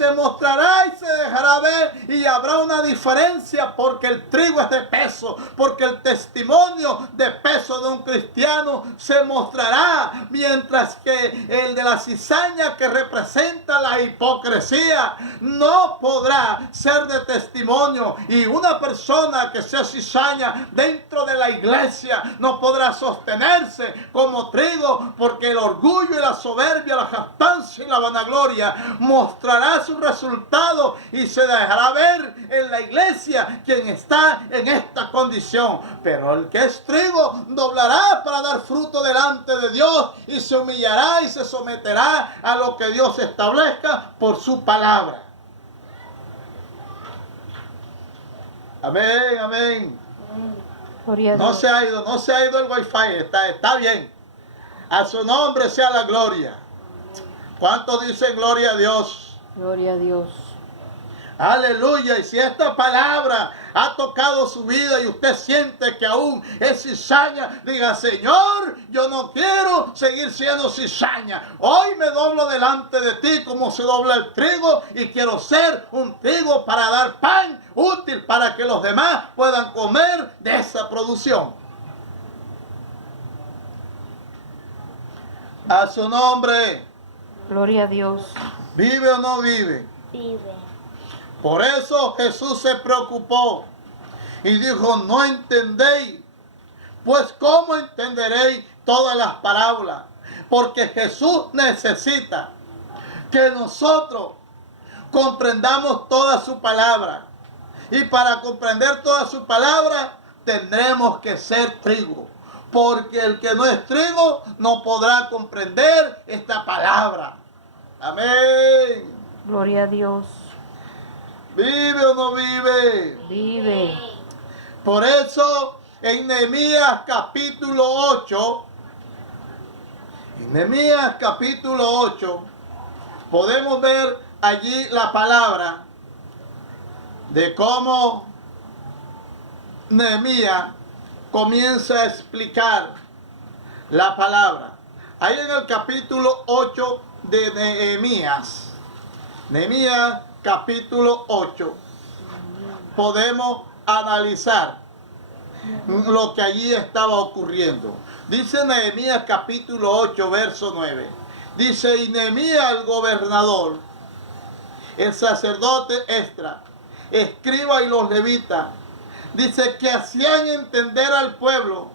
se mostrará y se dejará ver, y habrá una diferencia, porque el trigo es de peso, porque el testimonio de peso de un cristiano se mostrará, mientras que el de la cizaña, que representa la hipocresía, no podrá ser de testimonio. Y una persona que sea cizaña dentro de la iglesia no podrá sostenerse como trigo, porque el orgullo y la soberbia, la jactancia y la vanagloria mostrará su resultado, y se dejará ver en la iglesia quien está en esta condición. Pero el que es trigo doblará para dar fruto delante de Dios, y se humillará y se someterá a lo que Dios establezca por su palabra. Amén, amén. No se ha ido el wifi, está bien. A su nombre sea la gloria. ¿Cuántos dicen gloria a Dios? Gloria a Dios. Aleluya. Y si esta palabra ha tocado su vida y usted siente que aún es cizaña, diga: Señor, yo no quiero seguir siendo cizaña. Hoy me doblo delante de ti como se dobla el trigo, y quiero ser un trigo para dar pan útil para que los demás puedan comer de esa producción. A su nombre. Gloria a Dios. ¿Vive o no vive? Vive. Por eso Jesús se preocupó y dijo: no entendéis, pues ¿cómo entenderéis todas las parábolas? Porque Jesús necesita que nosotros comprendamos toda su palabra. Y para comprender toda su palabra tendremos que ser trigo. Porque el que no es trigo no podrá comprender esta palabra. Amén. Gloria a Dios. ¿Vive o no vive? Vive. Por eso en Nehemías capítulo 8, podemos ver allí la palabra de cómo Nehemías comienza a explicar la palabra. Ahí en el capítulo 8 de Nehemías, capítulo 8, podemos analizar lo que allí estaba ocurriendo. Dice Nehemías capítulo 8, verso 9. Dice: y Nehemías el gobernador, el sacerdote Esdras, escriba y los levitas, dice que hacían entender al pueblo,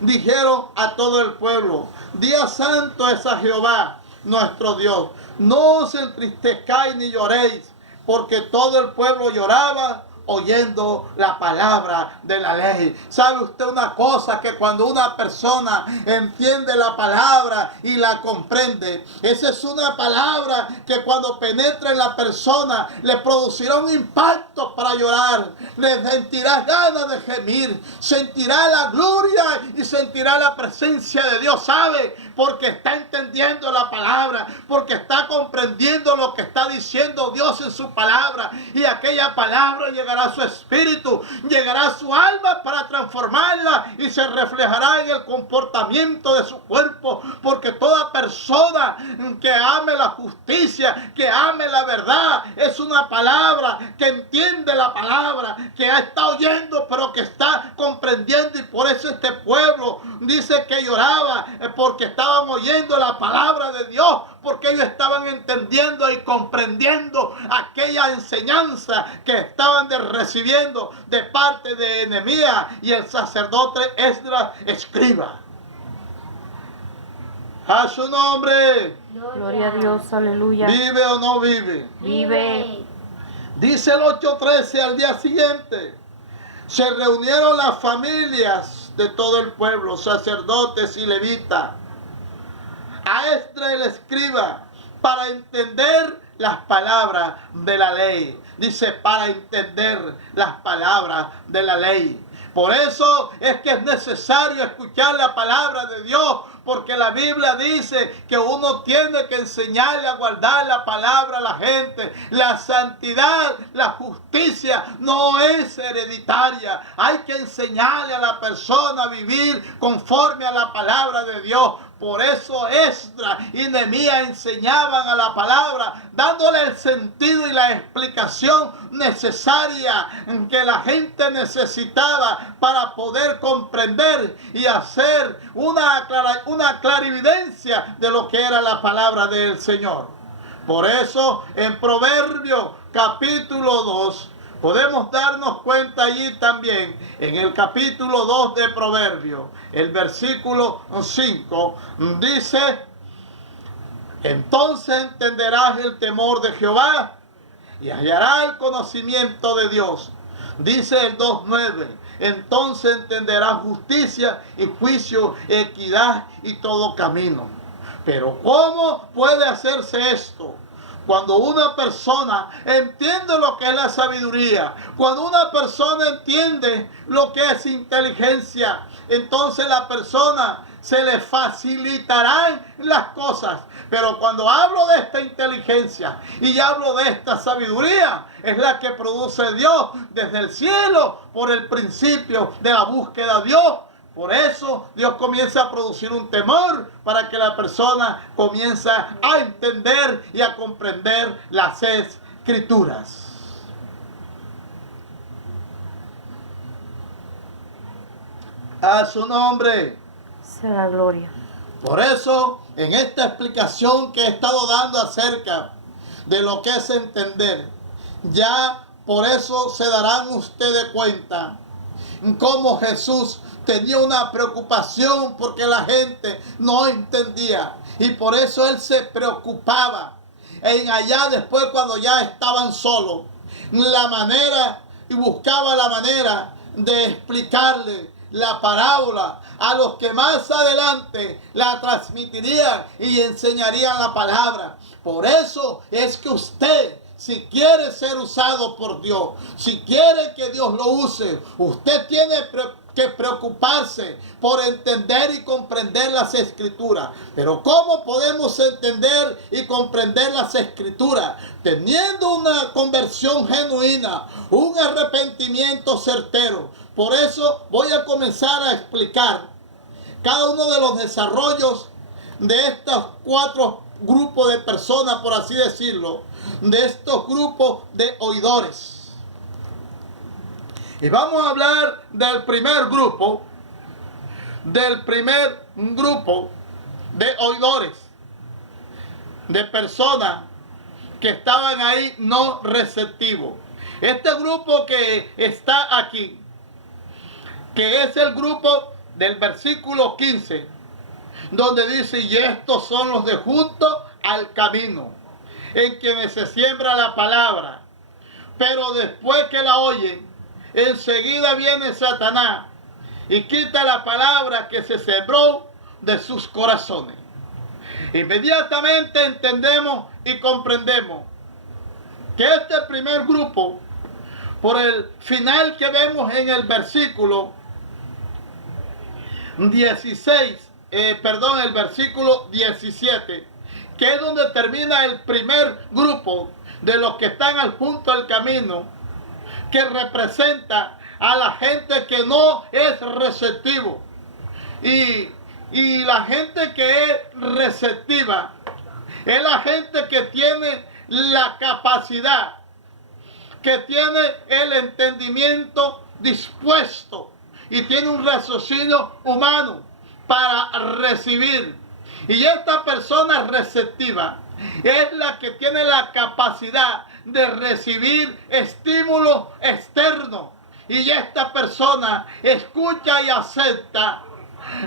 dijeron a todo el pueblo: día santo es a Jehová nuestro Dios, no os entristezcáis ni lloréis, porque todo el pueblo lloraba oyendo la palabra de la ley. ¿Sabe usted una cosa? Que cuando una persona entiende la palabra y la comprende, esa es una palabra que cuando penetra en la persona le producirá un impacto para llorar, le sentirá ganas de gemir, sentirá la gloria y sentirá la presencia de Dios. ¿Sabe? Porque está entendiendo la palabra, porque está comprendiendo lo que está diciendo Dios en su palabra, y aquella palabra llegará a su espíritu, llegará a su alma para transformarla, y se reflejará en el comportamiento de su cuerpo, porque toda persona que ame la justicia, que ame la verdad, es una palabra que entiende la palabra, que está oyendo pero que está comprendiendo. Y por eso este pueblo dice que lloraba, porque estaban oyendo la palabra de Dios, porque ellos estaban entendiendo y comprendiendo aquella enseñanza que estaban recibiendo de parte de Nehemías y el sacerdote Esdras escriba. A su nombre. Gloria a Dios. Aleluya. ¿Vive o no vive? Vive. Dice el 8:13: al día siguiente se reunieron las familias de todo el pueblo, sacerdotes y levitas, a Esdras el escriba, para entender las palabras de la ley. Dice: para entender las palabras de la ley. Por eso es que es necesario escuchar la palabra de Dios, porque la Biblia dice que uno tiene que enseñarle a guardar la palabra a la gente. La santidad, la justicia no es hereditaria. Hay que enseñarle a la persona a vivir conforme a la palabra de Dios. Por eso Esdras y Nehemías enseñaban a la palabra, dándole el sentido y la explicación necesaria que la gente necesitaba para poder comprender y hacer una clarividencia de lo que era la palabra del Señor. Por eso en Proverbios capítulo 2, podemos darnos cuenta allí también, en el capítulo 2 de Proverbios, el versículo 5, dice: entonces entenderás el temor de Jehová y hallarás el conocimiento de Dios. Dice el 2:9, entonces entenderás justicia y juicio, equidad y todo camino. Pero ¿cómo puede hacerse esto? Cuando una persona entiende lo que es la sabiduría, cuando una persona entiende lo que es inteligencia, entonces la persona se le facilitarán las cosas. Pero cuando hablo de esta inteligencia y hablo de esta sabiduría, es la que produce Dios desde el cielo por el principio de la búsqueda de Dios. Por eso Dios comienza a producir un temor para que la persona comience a entender y a comprender las Escrituras. A su nombre sea la gloria. Por eso, en esta explicación que he estado dando acerca de lo que es entender, ya por eso se darán ustedes cuenta cómo Jesús tenía una preocupación porque la gente no entendía. Y por eso Él se preocupaba en allá después, cuando ya estaban solos, la manera, y buscaba la manera de explicarle la parábola a los que más adelante la transmitirían y enseñarían la palabra. Por eso es que usted, si quiere ser usado por Dios, si quiere que Dios lo use, usted tiene que preocuparse por entender y comprender las Escrituras. Pero ¿cómo podemos entender y comprender las Escrituras? Teniendo una conversión genuina, un arrepentimiento certero. Por eso voy a comenzar a explicar cada uno de los desarrollos de estos 4 grupos de personas, por así decirlo, de estos grupos de oidores. Y vamos a hablar del primer grupo de oidores, de personas que estaban ahí no receptivos. Este grupo que está aquí, que es el grupo del versículo 15, donde dice: y estos son los de junto al camino, en quienes se siembra la palabra, pero después que la oyen, enseguida viene Satanás y quita la palabra que se sembró de sus corazones. Inmediatamente entendemos y comprendemos que este primer grupo, por el final que vemos en el versículo 17, que es donde termina el primer grupo de los que están al punto del camino, que representa a la gente que no es receptivo. Y la gente que es receptiva es la gente que tiene la capacidad, que tiene el entendimiento dispuesto y tiene un raciocinio humano para recibir. Y esta persona receptiva es la que tiene la capacidad de recibir estímulos externos. Y esta persona escucha y acepta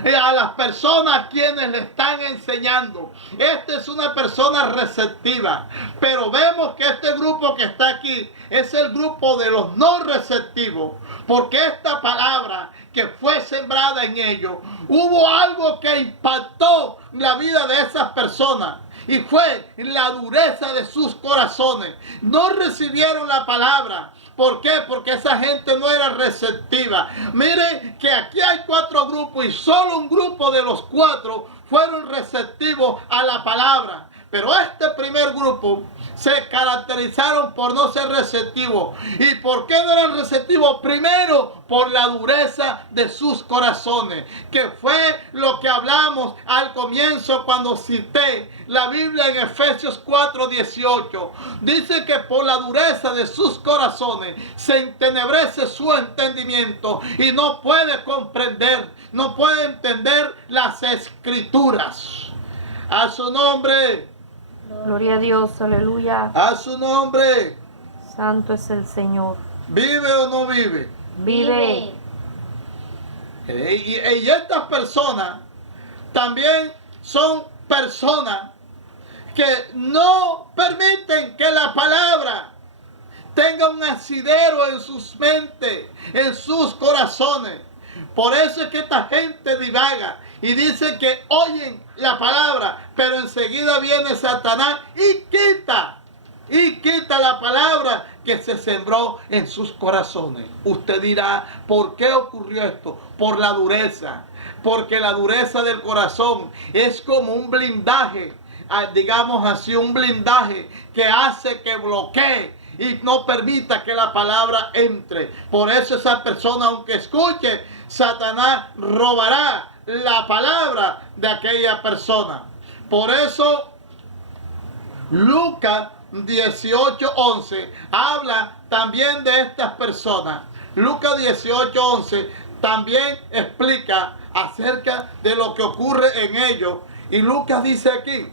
a las personas quienes le están enseñando. Esta es una persona receptiva. Pero vemos que este grupo que está aquí es el grupo de los no receptivos, porque esta palabra que fue sembrada en ellos, hubo algo que impactó la vida de esas personas, y fue la dureza de sus corazones. No recibieron la palabra. ¿Por qué? Porque esa gente no era receptiva. Miren que aquí hay 4 grupos y solo un grupo de los 4 fueron receptivos a la palabra. Pero este primer grupo se caracterizaron por no ser receptivos. ¿Y por qué no eran receptivos? Primero, por la dureza de sus corazones, que fue lo que hablamos al comienzo cuando cité la Biblia en Efesios 4:18. Dice que por la dureza de sus corazones se entenebrece su entendimiento y no puede comprender, no puede entender las escrituras. A su nombre. Gloria a Dios, aleluya. A su nombre. Santo es el Señor. ¿Vive o no vive? Vive. Y estas personas también son personas que no permiten que la palabra tenga un asidero en sus mentes, en sus corazones. Por eso es que esta gente divaga y dice que oyen la palabra, pero enseguida viene Satanás y quita la palabra que se sembró en sus corazones. Usted dirá, ¿por qué ocurrió esto? Por la dureza, porque la dureza del corazón es como un blindaje, digamos así, un blindaje que hace que bloquee y no permita que la palabra entre. Por eso esa persona, aunque escuche, Satanás robará la palabra de aquella persona. Por eso Lucas 18:11 habla también de estas personas. Lucas 18:11 también explica acerca de lo que ocurre en ellos. Y Lucas dice aquí: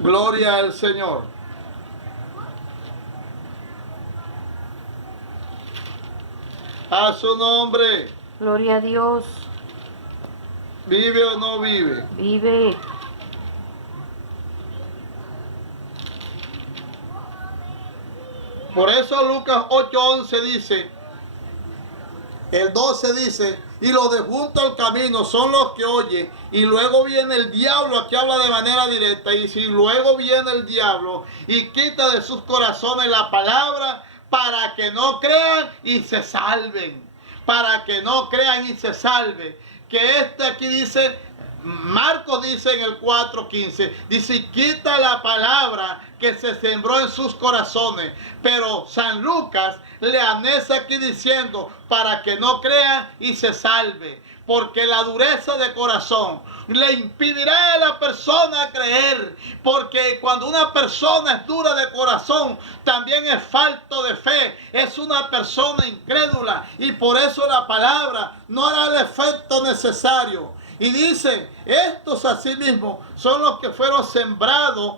gloria al Señor. A su nombre. Gloria a Dios. ¿Vive o no vive? Vive. Por eso Lucas 8:11 dice, el 12 dice, y los de junto al camino son los que oyen, y luego viene el diablo, aquí habla de manera directa, y si luego viene el diablo y quita de sus corazones la palabra, para que no crean y se salven. Para que no crean y se salven. Que aquí dice, Marcos dice en el 4:15, dice, quita la palabra que se sembró en sus corazones. Pero San Lucas le anexa aquí diciendo, para que no crean y se salve. Porque la dureza de corazón le impedirá a la persona creer. Porque cuando una persona es dura de corazón, también es falto de fe. Es una persona incrédula. Y por eso la palabra no hará el efecto necesario. Y dice, estos asimismo son los que fueron sembrados.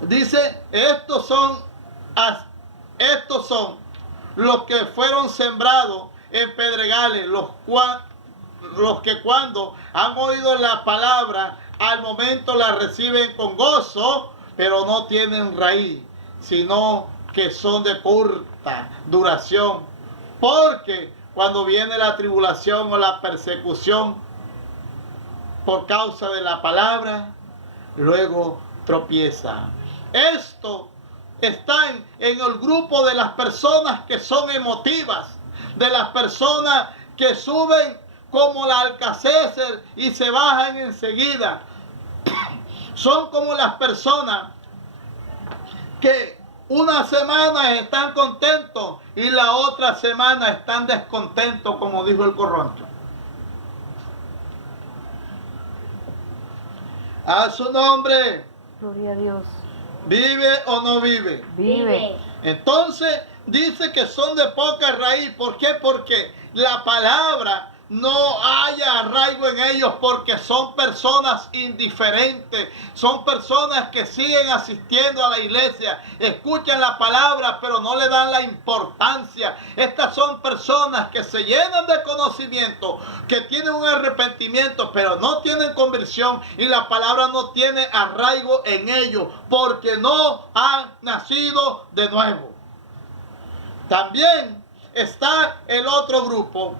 Dice, estos son los que fueron sembrados en pedregales, los que cuando han oído la palabra, al momento la reciben con gozo, pero no tienen raíz, sino que son de corta duración. Porque cuando viene la tribulación o la persecución por causa de la palabra, luego tropieza. Esto está en el grupo de las personas que son emotivas, de las personas que suben como la Alcacéser y se bajan enseguida. Son como las personas que una semana están contentos y la otra semana están descontentos, como dijo el corroncho. A su nombre. Gloria a Dios. ¿Vive o no vive? Vive. Entonces dice que son de poca raíz. ¿Por qué? Porque la palabra no haya arraigo en ellos, porque son personas indiferentes, son personas que siguen asistiendo a la iglesia, escuchan la palabra pero no le dan la importancia. Estas son personas que se llenan de conocimiento, que tienen un arrepentimiento pero no tienen conversión, y la palabra no tiene arraigo en ellos porque no han nacido de nuevo. También está el otro grupo.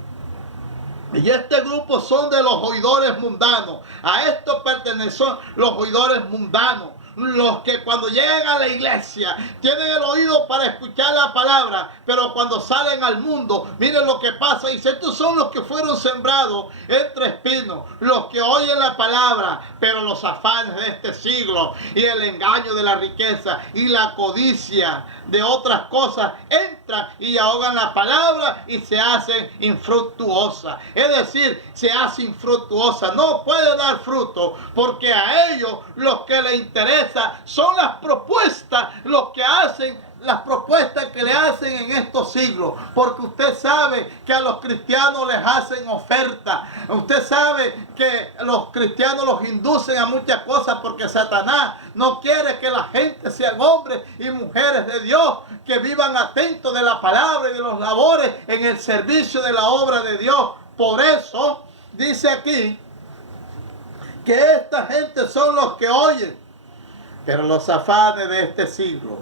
Y este grupo son de los oidores mundanos. A esto pertenecen los oidores mundanos. los que cuando llegan a la iglesia tienen el oído para escuchar la palabra, pero cuando salen al mundo, miren lo que pasa. Dice, estos son los que fueron sembrados entre espinos, los que oyen la palabra, pero los afanes de este siglo y el engaño de la riqueza y la codicia de otras cosas entran y ahogan la palabra y se hacen infructuosa. Es decir, se hace infructuosa, no puede dar fruto, porque a ellos lo que les interesa son las propuestas, los que hacen las propuestas que le hacen en estos siglos, porque usted sabe que a los cristianos les hacen oferta, usted sabe que los cristianos los inducen a muchas cosas, porque Satanás no quiere que la gente sean hombres y mujeres de Dios, que vivan atentos de la palabra y de los labores en el servicio de la obra de Dios. Por eso dice aquí que esta gente son los que oyen, pero los afanes de este siglo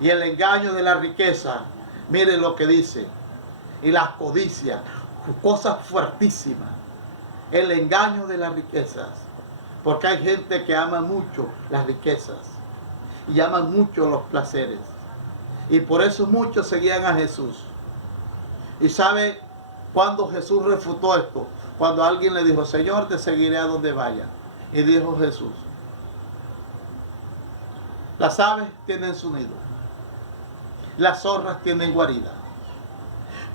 y el engaño de la riqueza, miren lo que dice, y las codicias, cosas fuertísimas, el engaño de las riquezas, porque hay gente que ama mucho las riquezas y aman mucho los placeres, y por eso muchos seguían a Jesús. Y sabe cuando Jesús refutó esto, cuando alguien le dijo, Señor, te seguiré a donde vaya, y dijo Jesús, las aves tienen su nido, las zorras tienen guarida,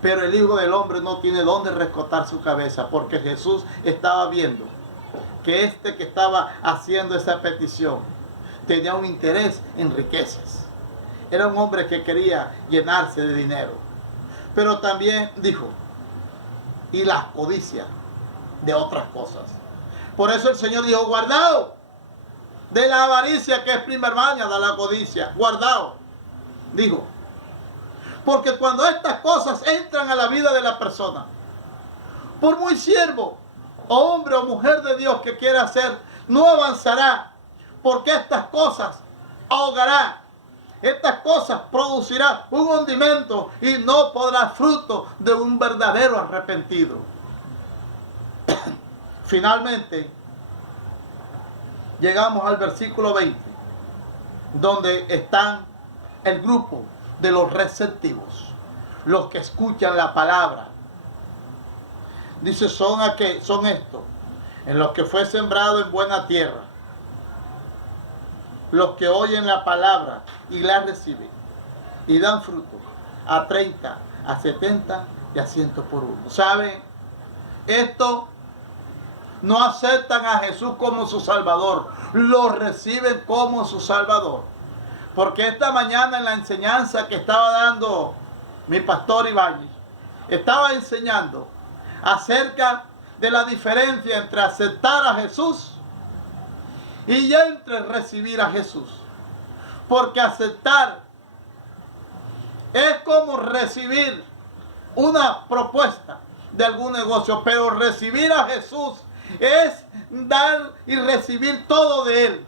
pero el Hijo del Hombre no tiene dónde rescotar su cabeza, porque Jesús estaba viendo que este que estaba haciendo esa petición tenía un interés en riquezas. Era un hombre que quería llenarse de dinero, pero también dijo, y las codicias de otras cosas. Por eso el Señor dijo, guardaos de la avaricia, que es prima hermana de la codicia, guardaos, dijo. Porque cuando estas cosas entran a la vida de la persona, por muy siervo, o hombre o mujer de Dios que quiera ser, no avanzará, porque estas cosas ahogará, estas cosas producirán un hundimiento y no podrá fruto de un verdadero arrepentido. Finalmente, llegamos al versículo 20, donde están el grupo de los receptivos, los que escuchan la palabra. Dice, son estos, en los que fue sembrado en buena tierra, los que oyen la palabra y la reciben, y dan fruto a 30, a 70 y a 100 por uno. ¿Saben? Esto no aceptan a Jesús como su Salvador, lo reciben como su Salvador. Porque esta mañana en la enseñanza que estaba dando mi pastor Ibáñez, estaba enseñando acerca de la diferencia entre aceptar a Jesús y ya entre recibir a Jesús. Porque aceptar es como recibir una propuesta de algún negocio, pero recibir a Jesús es dar y recibir todo de Él.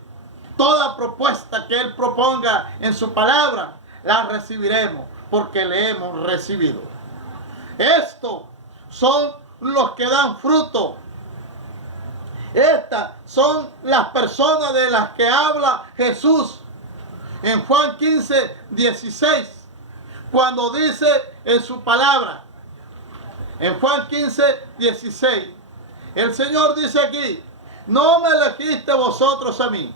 Toda propuesta que Él proponga en su palabra, la recibiremos porque le hemos recibido. Estos son los que dan fruto. Estas son las personas de las que habla Jesús en Juan 15, 16, cuando dice en su palabra, en Juan 15, 16, el Señor dice aquí, no me elegiste vosotros a mí,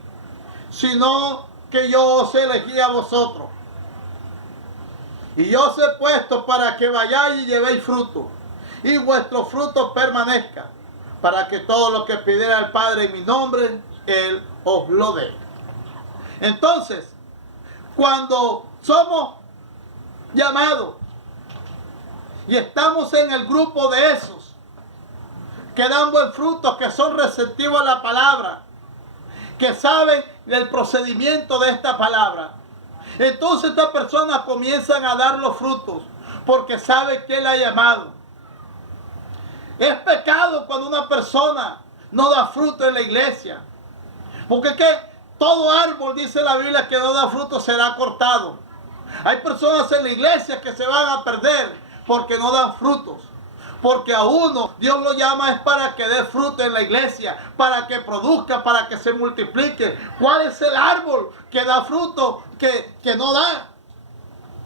sino que yo os elegí a vosotros. Y yo os he puesto para que vayáis y llevéis fruto, y vuestro fruto permanezca, para que todo lo que pidiera el Padre en mi nombre, Él os lo dé. Entonces, cuando somos llamados y estamos en el grupo de esos que dan buen fruto, que son receptivos a la palabra, que saben el procedimiento de esta palabra, entonces estas personas comienzan a dar los frutos porque saben que Él ha llamado. Es pecado cuando una persona no da fruto en la iglesia, porque es que todo árbol, dice la Biblia, que no da fruto será cortado. Hay personas en la iglesia que se van a perder porque no dan frutos, Porque a uno Dios lo llama es para que dé fruto en la iglesia, para que produzca, para que se multiplique. ¿Cuál es el árbol que da fruto, que no da?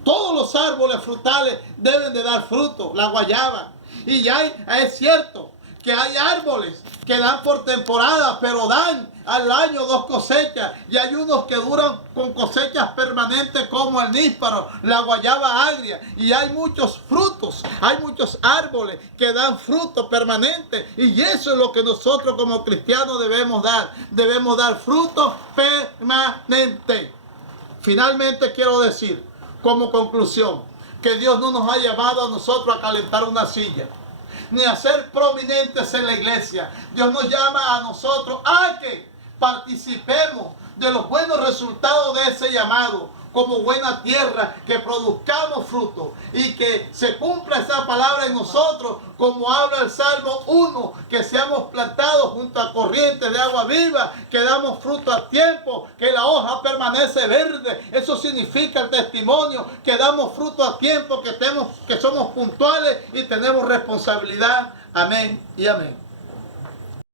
Todos los árboles frutales deben de dar fruto, la guayaba. Y ya es cierto que hay árboles que dan por temporada, pero dan al año 2 cosechas. Y hay unos que duran con cosechas permanentes como el níspero, la guayaba agria. Y hay muchos frutos, hay muchos árboles que dan fruto permanente. Y eso es lo que nosotros como cristianos debemos dar. Debemos dar fruto permanente. Finalmente quiero decir, como conclusión, que Dios no nos ha llamado a nosotros a calentar una silla, ni a ser prominentes en la iglesia. Dios nos llama a nosotros a que participemos de los buenos resultados de ese llamado, como buena tierra, que produzcamos fruto y que se cumpla esa palabra en nosotros, como habla el Salmo 1, que seamos plantados junto a corrientes de agua viva, que damos fruto a tiempo, que la hoja permanece verde. Eso significa el testimonio, que damos fruto a tiempo, que somos puntuales y tenemos responsabilidad. Amén y amén.